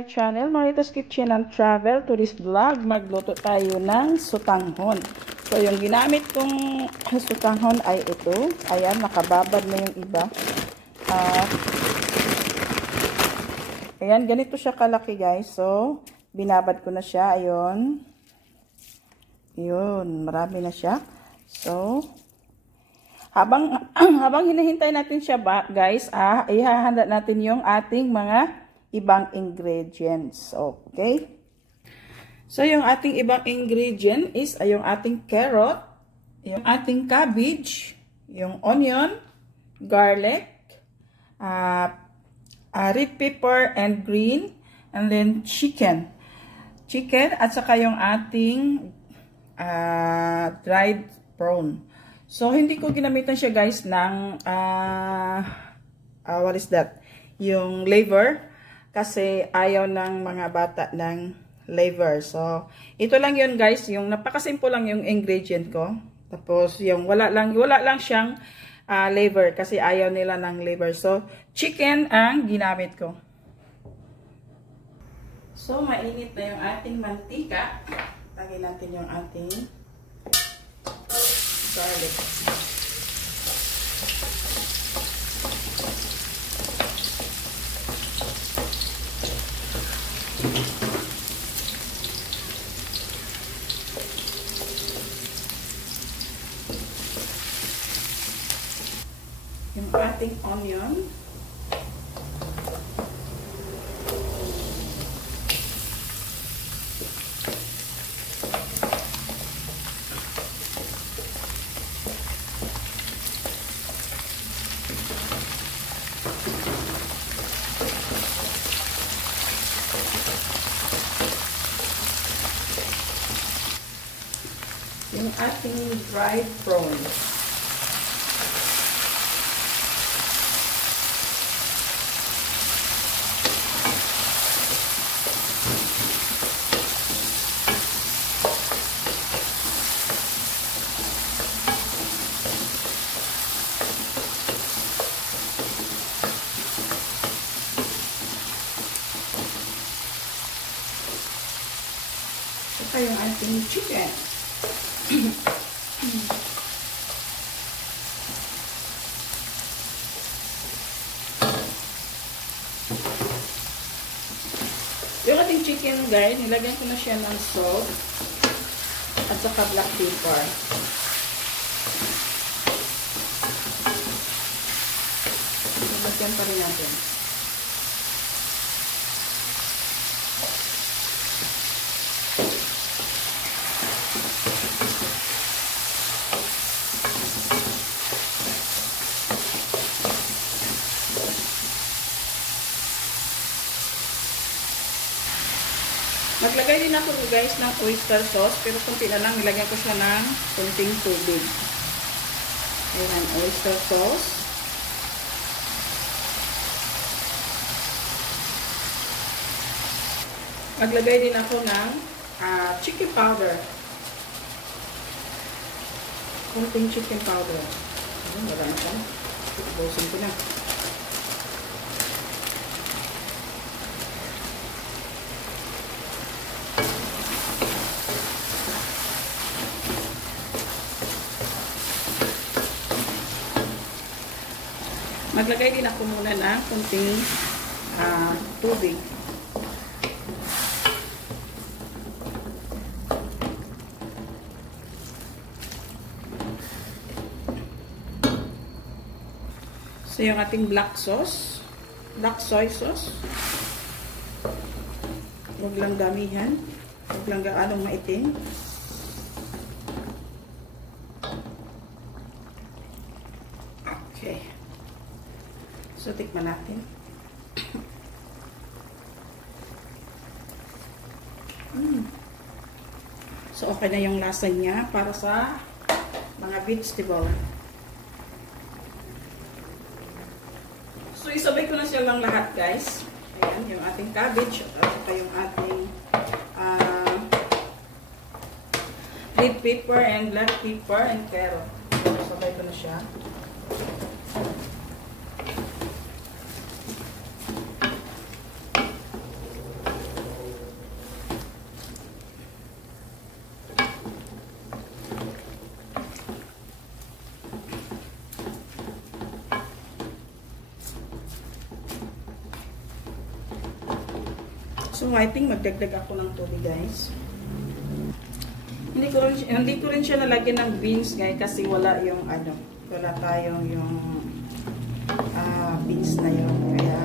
my channel, Marita's Kitchen and Travel. To this vlog, magluto tayo ng sutanghon. So, yung ginamit kong sutanghon ay ito. Ayan, nakababad na yung iba. Ayan, ganito siya kalaki guys. So, binabad ko na siya. Ayun. Yun, marami na siya. So, habang hinihintay natin siya guys, ihahanda natin yung ating mga ibang ingredients. Okay? So, yung ating ibang ingredient is yung ating carrot, yung ating cabbage, yung onion, garlic, red pepper and green, and then chicken. Chicken at saka yung ating dried prawn. So, hindi ko ginamitan siya guys ng, what is that? Yung liver. Kasi ayaw ng mga bata ng liver. So, ito lang yun guys. Yung napakasimple lang yung ingredient ko. Tapos, yung wala lang siyang liver. Kasi ayaw nila ng liver. So, chicken ang ginamit ko. So, mainit na yung ating mantika. Lagyan natin yung ating garlic. Yung ating onion. Yung ating dried prawns. Saka yung ating chicken. Yung ating chicken guys, nilagyan ko na siya ng salt at saka black pepper. Nilagyan pa rin natin. Maglagay din ako guys ng oyster sauce, pero kunti na lang, nilagyan ko siya ng kunting tubig. Ayan, oyster sauce. Maglagay din ako ng chicken powder. Kunting chicken powder. Ayan, marami siya. Ibusin ko na. Maglagay din ako muna ng kunting tubig. So, yung ating black sauce, black soy sauce. Huwag lang damihan. Huwag lang gaanong maitim. Okay. So, tikman natin. So, okay na yung lasa niya para sa mga vegetable. So, isabay ko na siya lang lahat, guys. Ayan, yung ating cabbage at saka yung ating red pepper and black pepper and carrot. So, isabay ko na siya. So, I think magdagdag ako ng tubig, guys. Hindi ko rin siya nalagyan ng beans, guys, kasi wala yung ano, wala tayong yung beans na yun. Kaya,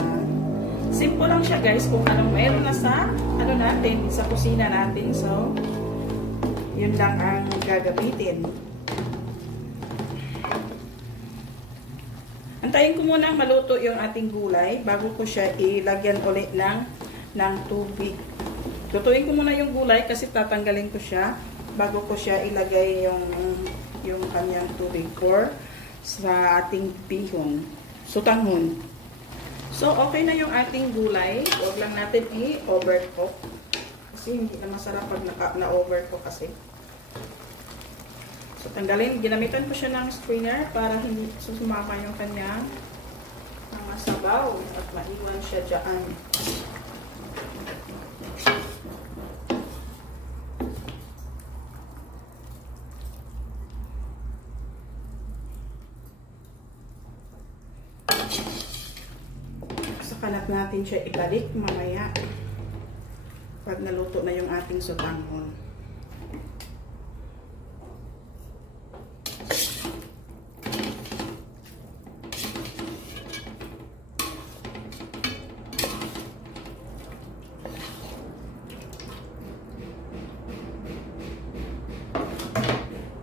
simple lang siya, guys, kung anong meron na sa, ano natin, sa kusina natin. So, yun lang ang gagamitin. Antayin ko muna maluto yung ating gulay bago ko siya ilagyan ulit ng tubig. Lutuin ko muna yung gulay kasi tatanggalin ko siya bago ko siya ilagay yung kanyang tubig or sa ating pihon. Sutanghon. So, okay na yung ating gulay. Huwag lang natin i-overcook. Kasi hindi na masarap pag na-overcook kasi. So, tanggalin. Ginamitan ko siya ng strainer para hindi susumama yung kanyang mga sabaw at maiwan siya dyan. Saka natin siya ibalik mamaya pag naluto na yung ating sutanghon.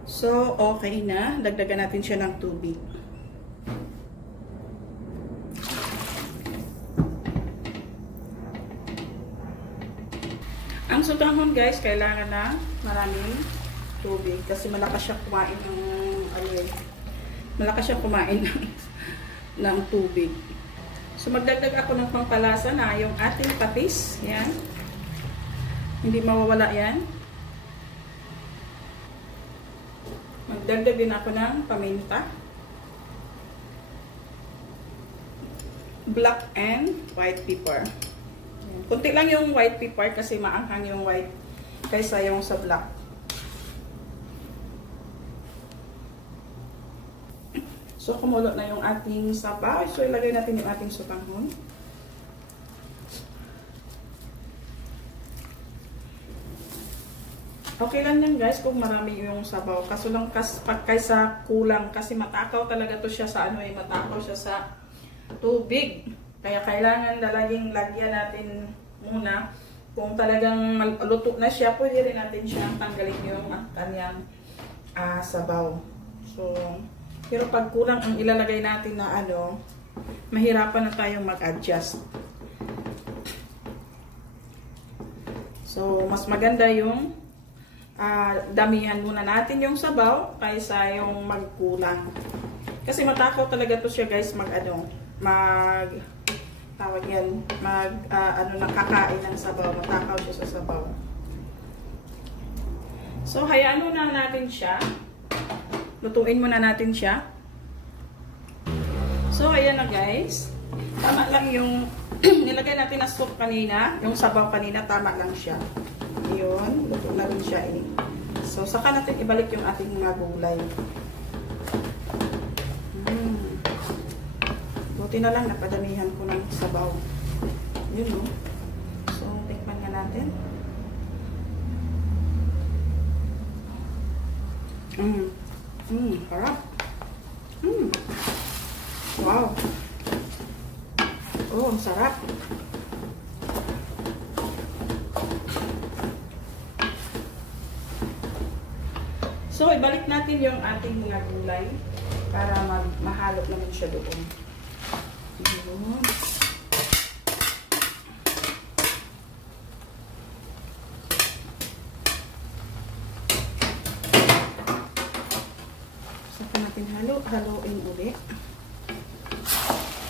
So, okay na. Dagdagan natin siya ng tubig. Ang sutanghon, guys, kailangan na maraming tubig kasi malakas siya kumain ng malakas siya kumain ng tubig. So, magdagdag ako ng pampalasa na yung ating patis. Yan. Hindi mawawala yan. Magdagdag din ako ng paminta. Black and white pepper. Kunti lang yung white pepper kasi maanghang yung white kaysa yung sa black. So, kumulo na yung ating sabaw. So, ilagay natin yung ating sutanghon. Okay lang yan, guys, kung marami yung sabaw. Kaso lang kaysa kulang kasi matakaw talaga to siya sa matakaw siya sa tubig. Kaya kailangan laging lagyan natin muna. Kung talagang luto na siya, pwede rin natin siya tanggalin yung kanyang sabaw. So, pero pag kulang ang ilalagay natin na mahirapan na tayong mag-adjust. So, mas maganda yung damihan muna natin yung sabaw kaysa yung magkulang. Kasi matakaw talaga to siya, guys, nakakain ng sabaw. Matakaw siya sa sabaw. So, hayaan muna natin siya. Lutuin muna natin siya. So, ayan na, guys. Tama lang yung nilagay natin na soup kanina. Yung sabaw kanina, tama lang siya. Yun, luto na rin siya So, saka natin ibalik yung ating mga gulay. Buti na lang, napadamihan ko ng sabaw. Yun, no? So, tikman nga natin. Harap. Wow. Oh, ang sarap. So, ibalik natin yung ating mga gulay para mahalot naman siya doon. Ayan. Saka natin haluin ulit.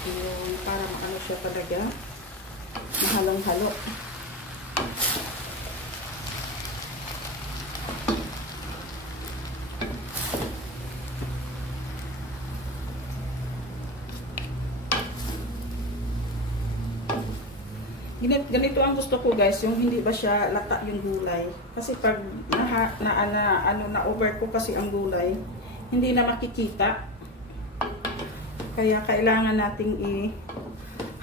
Ayan, para maano siya talaga. Mahalong-halo. Ganito ang gusto ko, guys, yung hindi ba siya lata yung gulay. Kasi pag na-over ko kasi ang gulay, hindi na makikita. Kaya kailangan nating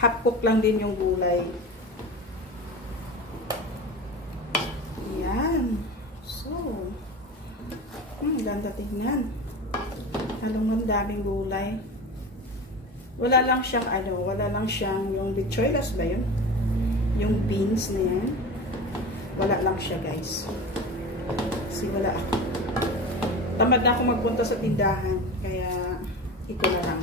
half cook lang din yung gulay. ganda tingnan. Halong daming gulay. Wala lang siyang wala lang siyang yung bicholas ba yun? Yung beans na yan. Wala lang siya, guys. Kasi wala ako. Tamad na ako magpunta sa tindahan. Kaya, ito na lang.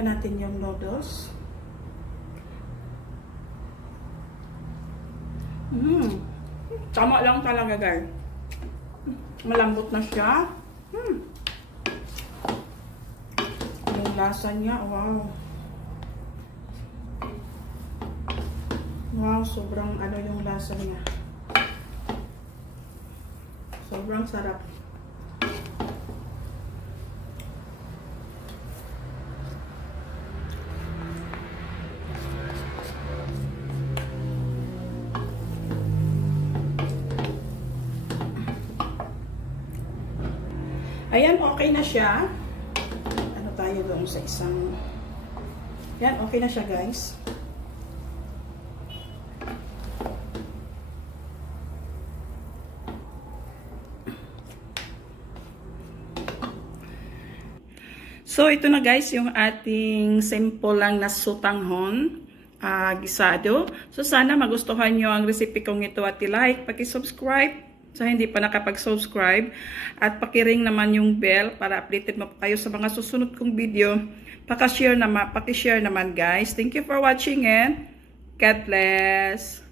Tignan natin yung noodles. Tama lang talaga, guys. Malambot na siya. Yung lasa niya, wow. Wow, sobrang yung lasa niya. Sobrang sarap. Ayan, okay na siya. Ano tayo doon sa isang... Ayan, okay na siya, guys. So, ito na, guys, yung ating simple lang na sutanghon. Gisado. So, sana magustuhan nyo ang recipe kong ito at i-like, paki-subscribe. So, hindi pa nakapag-subscribe. At pakiring naman yung bell para updated mo kayo sa mga susunod kong video. Paki-share naman, guys. Thank you for watching and God bless.